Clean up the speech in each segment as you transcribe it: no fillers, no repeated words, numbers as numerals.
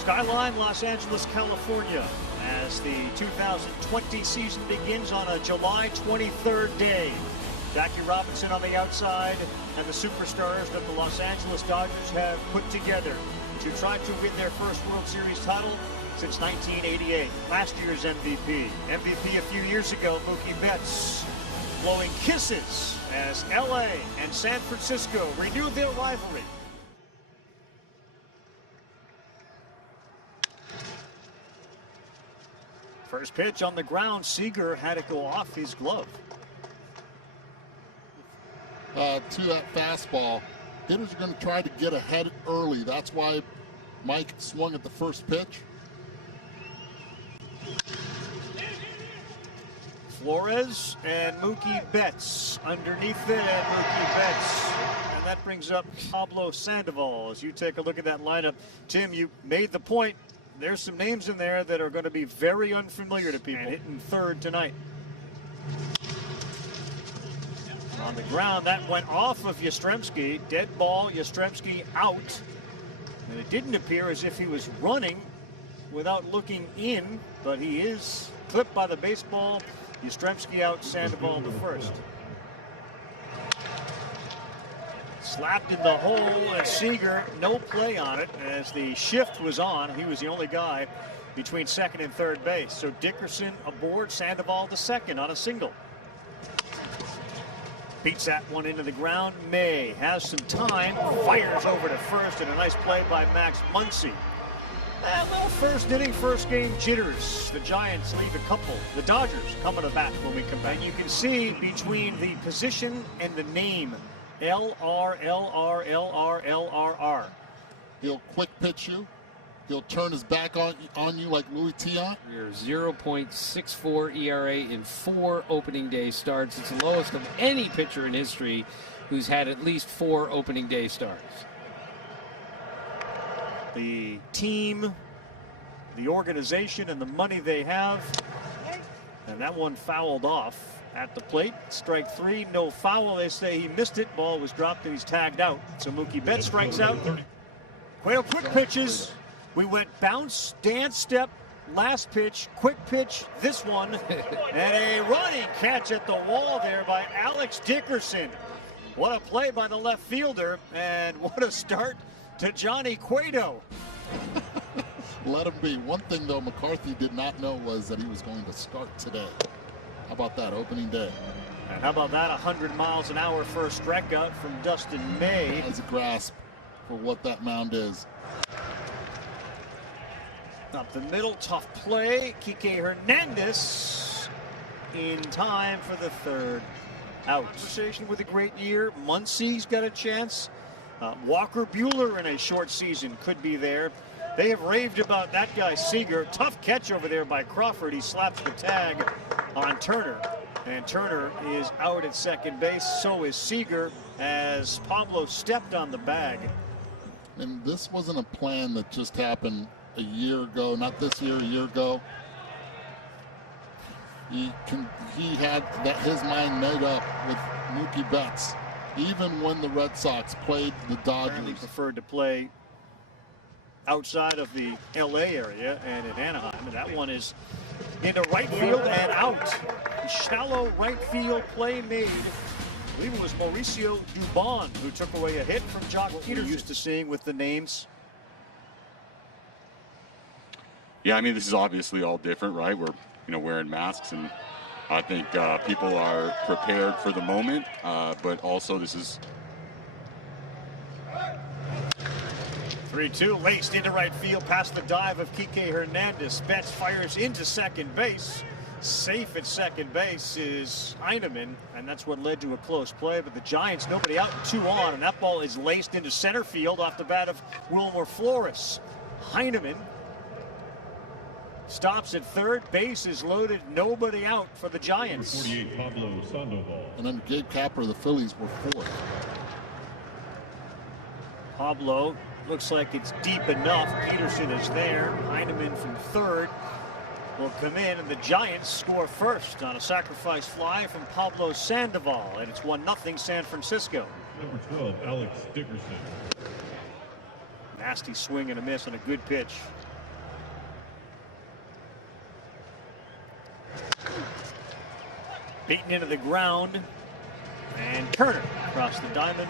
Skyline, Los Angeles, California, as the 2020 season begins on a July 23rd day. Jackie Robinson on the outside, and the superstars that the Los Angeles Dodgers have put together to try to win their first World Series title since 1988. Last year's MVP. MVP a few years ago, Mookie Betts, blowing kisses as LA and San Francisco renewed their rivalry. First pitch on the ground, Seager had it go off his glove. To that fastball, hitters are going to try to get ahead early. That's why Mike swung at the first pitch. Flores and Mookie Betts underneath it, and Mookie Betts. And that brings up Pablo Sandoval. As you take a look at that lineup, Tim, you made the point. There's some names in there that are going to be very unfamiliar to people. And hitting third tonight. On the ground, that went off of Yastrzemski. Dead ball, Yastrzemski out. And it didn't appear as if he was running without looking in, but he is clipped by the baseball. Yastrzemski out, Sandoval the first. Slapped in the hole, and Seager, no play on it as the shift was on. He was the only guy between second and third base. So Dickerson aboard, Sandoval the second on a single. Beats that one into the ground. May has some time, fires over to first, and a nice play by Max Muncy. Well, first inning, first game jitters. The Giants leave a couple. The Dodgers coming to bat when we come back. And you can see between the position and the name, LR. He'll quick pitch you. He'll turn his back on you like Louis Tiant. Your 0.64 ERA in 4 opening day starts. It's the lowest of any pitcher in history who's had at least 4 opening day starts. The team, the organization, and the money they have. And that one fouled off at the plate. Strike 3, no foul. They say he missed it. Ball was dropped and he's tagged out. So Mookie Betts strikes out. Cueto quick pitches. We went bounce, dance step, last pitch, quick pitch, this one, and a running catch at the wall there by Alex Dickerson. What a play by the left fielder, and what a start to Johnny Cueto. Let him be. One thing, though, McCarthy did not know was that he was going to start today. How about that, opening day? And how about that, 100 miles an hour first strikeout from Dustin May. Has a grasp for what that mound is. Up the middle, tough play. Kike Hernández in time for the third out. Conversation with a great year. Muncy's got a chance. Walker Buehler in a short season could be there. They have raved about that guy, Seager. Tough catch over there by Crawford. He slaps the tag on Turner. And Turner is out at second base. So is Seager as Pablo stepped on the bag. And this wasn't a plan that just happened a year ago, not this year, a year ago. He had his mind made up with Mookie Betts, even when the Red Sox played the Dodgers. He preferred to play outside of the LA area and in Anaheim, and that one is into right field and out. Shallow right field play made. I believe it was Mauricio Dubon who took away a hit from Jock Peterson. Used to seeing with the names. Yeah, I mean, this is obviously all different, right? We're, wearing masks, and I think people are prepared for the moment, but also this is 3-2, laced into right field past the dive of Kike Hernández. Betts fires into second base. Safe at second base is Heineman, and that's what led to a close play. But the Giants, nobody out, 2 on, and that ball is laced into center field off the bat of Wilmer Flores. Heineman stops at third. Base is loaded. Nobody out for the Giants. 48, Pablo Sandoval. And then Gabe Kapler, the Phillies were 4th. Pablo looks like it's deep enough. Peterson is there. Heineman from third will come in, and the Giants score first on a sacrifice fly from Pablo Sandoval, and it's 1-0 San Francisco. Number 12, Alex Dickerson. Nasty swing and a miss on a good pitch. Beaten into the ground. And Turner across the diamond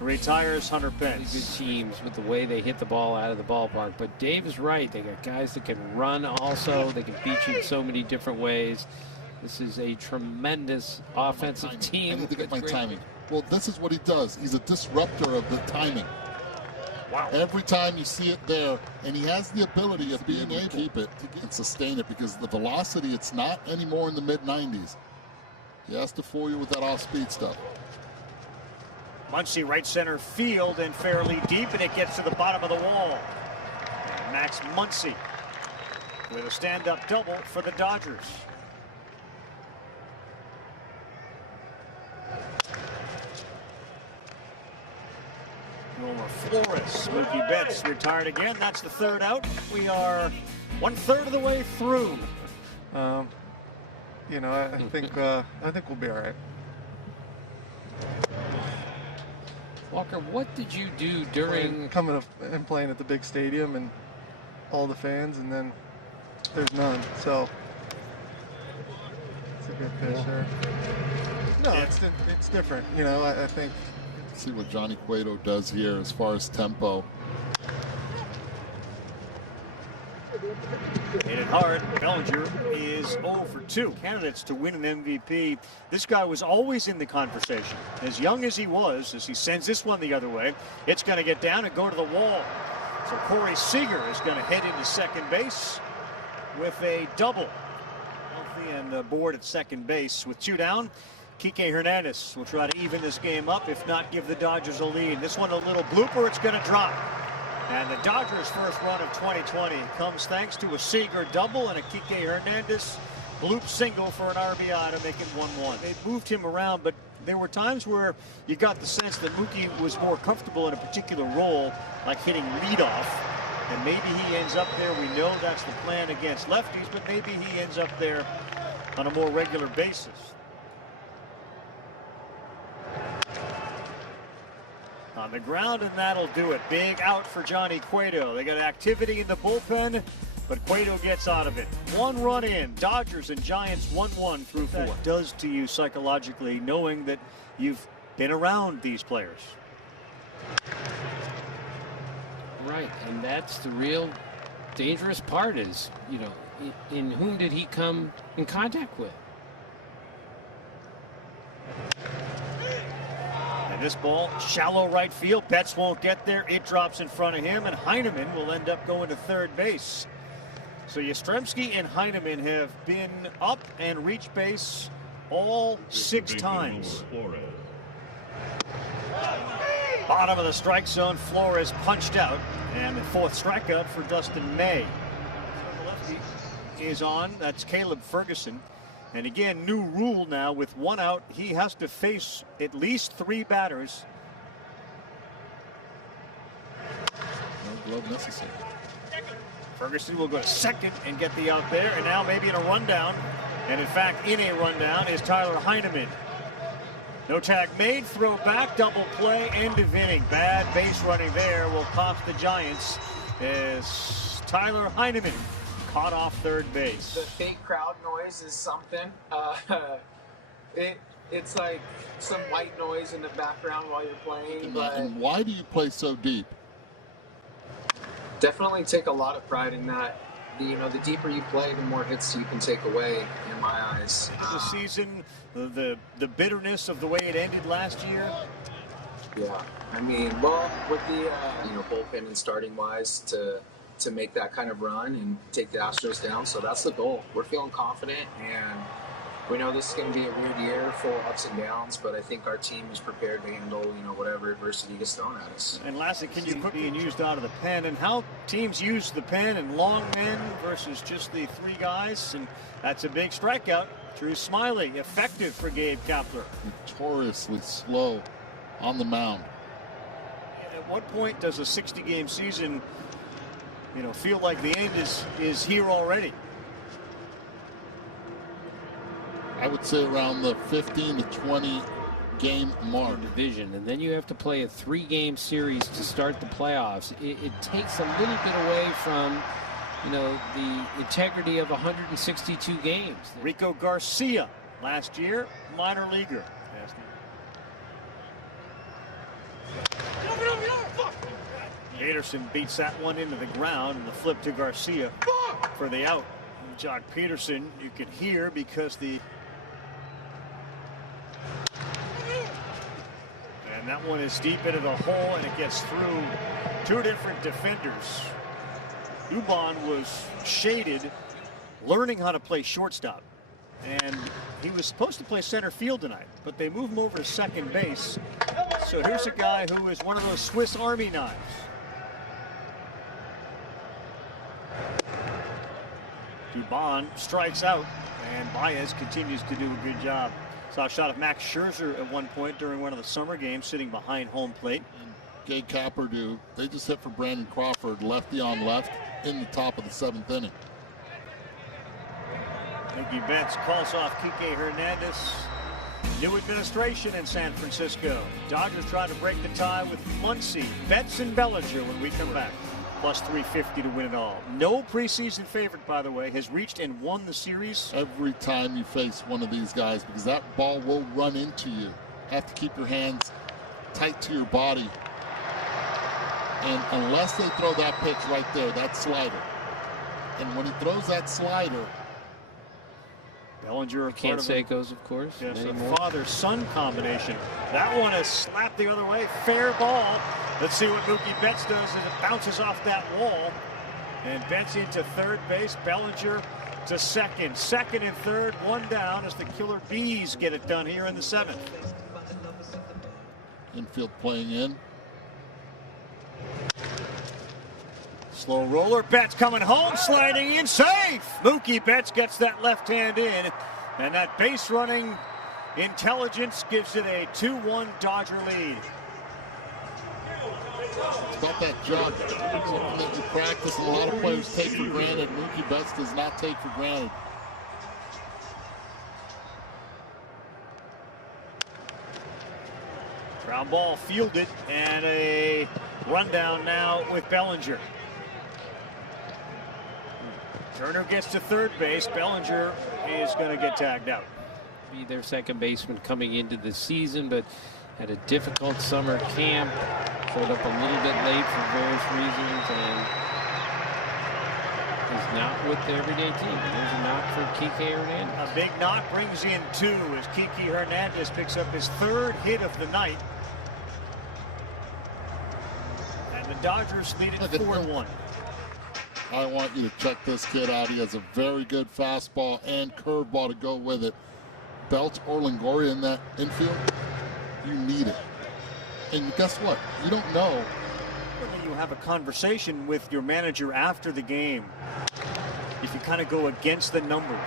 retires 100 pence. Good teams with the way they hit the ball out of the ballpark. But Dave is right. They got guys that can run also. They can beat you in so many different ways. This is a tremendous offensive team. I need to get my timing. Well, this is what he does. He's a disruptor of the timing. Wow. Every time you see it there, and he has the ability of being able to keep it and sustain it, because the velocity, it's not anymore in the mid-90s. He has to fool you with that off-speed stuff. Muncy right center field and fairly deep, and it gets to the bottom of the wall. And Max Muncy with a stand-up double for the Dodgers. Wilmer Flores, Mookie Betts retired again. That's the third out. We are 1/3 of the way through. You know, I think we'll be all right. Walker, what did you do during coming up and playing at the big stadium and all the fans, and then there's none? So it's a good pitch there. No, it's different. You know, I think. See what Johnny Cueto does here as far as tempo. Hit it hard. Bellinger is 0 for 2. Candidates to win an MVP. This guy was always in the conversation. As young as he was, as he sends this one the other way, it's going to get down and go to the wall. So Corey Seager is going to head into second base with a double. Healthy and aboard at second base with 2 down. Kike Hernández will try to even this game up, if not give the Dodgers a lead. This one a little blooper, it's going to drop. And the Dodgers' first run of 2020 comes thanks to a Seager double and a Kike Hernández bloop single for an RBI to make it 1-1. They moved him around, but there were times where you got the sense that Mookie was more comfortable in a particular role, like hitting leadoff. And maybe he ends up there. We know that's the plan against lefties, but maybe he ends up there on a more regular basis. On the ground, and that'll do it. Big out for Johnny Cueto. They got activity in the bullpen, but Cueto gets out of it. 1 run in. Dodgers and Giants 1-1 through 4. What does to you psychologically knowing that you've been around these players? Right, and that's the real dangerous part is, you know, in whom did he come in contact with? This ball, shallow right field. Betts won't get there. It drops in front of him, and Heineman will end up going to third base. So Yastrzemski and Heineman have been up and reached base all 6 times. Bottom of the strike zone, Flores punched out, and the 4th strikeout for Dustin May. The lefty is on. That's Caleb Ferguson. And again, new rule now with 1 out. He has to face at least 3 batters. No glove necessary. Ferguson will go to second and get the out there. And now maybe in a rundown. And in fact, in a rundown is Tyler Heineman. No tag made, throw back, double play, end of inning. Bad base running there will cost the Giants as Tyler Heineman caught off third base. The fake crowd noise is something. It's like some white noise in the background while you're playing. And why do you play so deep? Definitely take a lot of pride in that. You know, the deeper you play, the more hits you can take away, in my eyes. The season, the bitterness of the way it ended last year. Yeah, I mean, well, with the bullpen and starting wise to make that kind of run and take the Astros down. So that's the goal. We're feeling confident, and we know this is going to be a weird year full of ups and downs, but I think our team is prepared to handle, whatever adversity gets thrown at us. And lastly, can you put being used out of the pen and how teams use the pen and long men versus just the 3 guys? And that's a big strikeout. Drew Smiley, effective for Gabe Kapler. Notoriously slow on the mound. And at what point does a 60-game season feel like the end is here already? I would say around the 15 to 20 game mark. Division, and then you have to play a 3-game series to start the playoffs. It takes a little bit away from, the integrity of 162 games. Rico Garcia last year, minor leaguer. Peterson beats that one into the ground, and the flip to Garcia for the out. Jock Peterson, you could hear because and that one is deep into the hole, and it gets through two different defenders. Dubon was shaded, learning how to play shortstop, and he was supposed to play center field tonight, but they moved him over to second base. So here's a guy who is one of those Swiss Army knives. Dubon strikes out, and Baez continues to do a good job. Saw a shot of Max Scherzer at one point during one of the summer games, sitting behind home plate. And Gay Capperdew, they just hit for Brandon Crawford, lefty on left, in the top of the 7th inning. Mookie Betts calls off Kike Hernández. New administration in San Francisco. Dodgers try to break the tie with Muncy, Betts, and Bellinger when we come back. Plus 350 to win it all. No preseason favorite, by the way, has reached and won the series. Every time you face one of these guys, because that ball will run into you. Have to keep your hands tight to your body. And unless they throw that pitch right there, that slider. And when he throws that slider, Bellinger, Canseco's, of course. Yes, a father-son combination. That one is slapped the other way. Fair ball. Let's see what Mookie Betts does as it bounces off that wall. And Betts into third base. Bellinger to second. Second and third, one down as the Killer Bees get it done here in the 7th. infield playing in. Slow roller. Betts coming home, sliding in, safe. Mookie Betts gets that left hand in, and that base running intelligence gives it a 2-1 Dodger lead. It's about that jump, something that you practice and a lot of players take for granted. Mookie Betts does not take for granted. Ground ball fielded, and a rundown now with Bellinger. Turner gets to third base. Bellinger is going to get tagged out. Be their second baseman coming into the season, but had a difficult summer camp. Showed up a little bit late for various reasons, and is not with the everyday team. There's a knock for Kike Hernández. A big knock brings in 2 as Kike Hernández picks up his 3rd hit of the night. And the Dodgers lead it 4-1. I want you to check this kid out. He has a very good fastball and curveball to go with it. Belt or Longoria in that infield, you need it. And guess what? You don't know. You have a conversation with your manager after the game. If you kind of go against the numbers.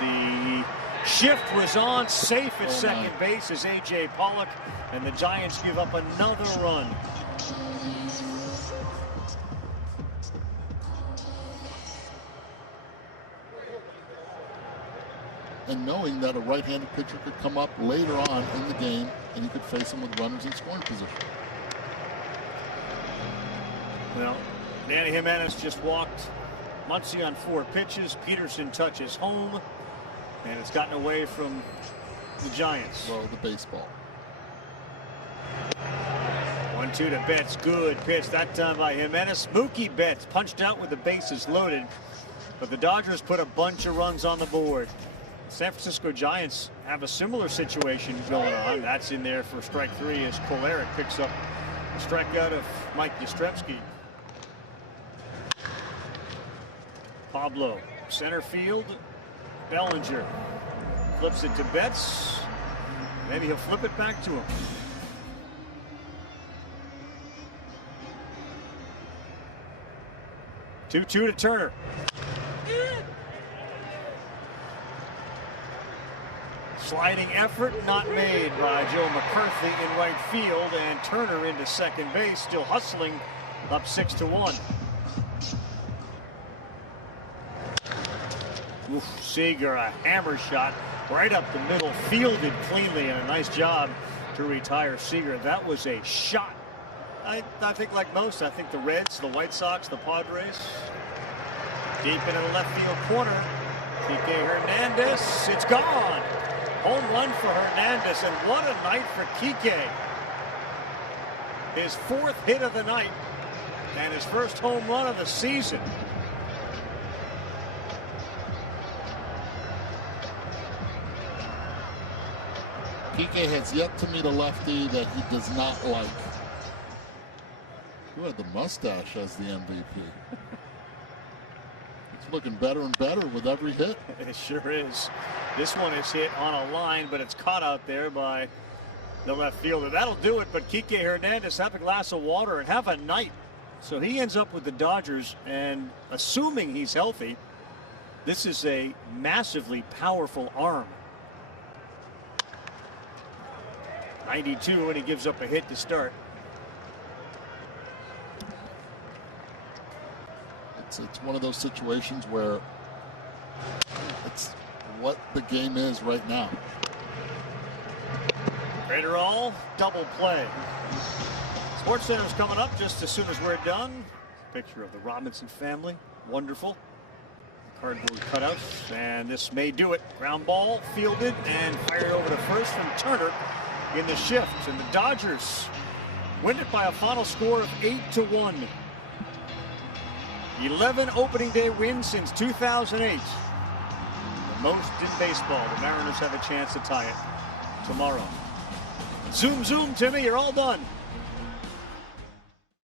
The shift was on, safe at second base is A.J. Pollock, and the Giants give up another run. And knowing that a right-handed pitcher could come up later on in the game and you could face him with runners in scoring position. Well, Danny Jimenez just walked Muncy on 4 pitches. Peterson touches home, and it's gotten away from the Giants. Well, the baseball. 1-2 to Betts. Good pitch that time by Jimenez. Mookie Betts punched out with the bases loaded, but the Dodgers put a bunch of runs on the board. San Francisco Giants have a similar situation going on. That's in there for strike 3 as Kolarek picks up a strikeout of Mike Yastrzemski. Pablo, center field. Bellinger flips it to Betts. Maybe he'll flip it back to him. Two to Turner. Sliding effort not made by Joe McCarthy in right field, and Turner into second base, still hustling, up 6-1. Seager, a hammer shot right up the middle, fielded cleanly, and a nice job to retire Seager. That was a shot. I think like most, I think the Reds, the White Sox, the Padres, deep into the left field corner. Kike Hernández, it's gone. Home run for Hernández, and what a night for Kike. His 4th hit of the night and his first home run of the season. Kike has yet to meet a lefty that he does not like. Who had the mustache as the MVP? It's looking better and better with every hit. It sure is. This one is hit on a line, but it's caught out there by the left fielder. That'll do it, but Kike Hernández, have a glass of water and have a night. So he ends up with the Dodgers, and assuming he's healthy, this is a massively powerful arm. 92, and he gives up a hit to start. It's one of those situations where it's what the game is right now. Graterol, double play. Sports Center's coming up just as soon as we're done. Picture of the Robinson family. Wonderful. Cardboard cutouts, and this may do it. Ground ball fielded and fired over to first from Turner in the shift. And the Dodgers win it by a final score of 8-1. 11 opening day wins since 2008. The most in baseball. The Mariners have a chance to tie it tomorrow. Zoom, zoom, Timmy, you're all done.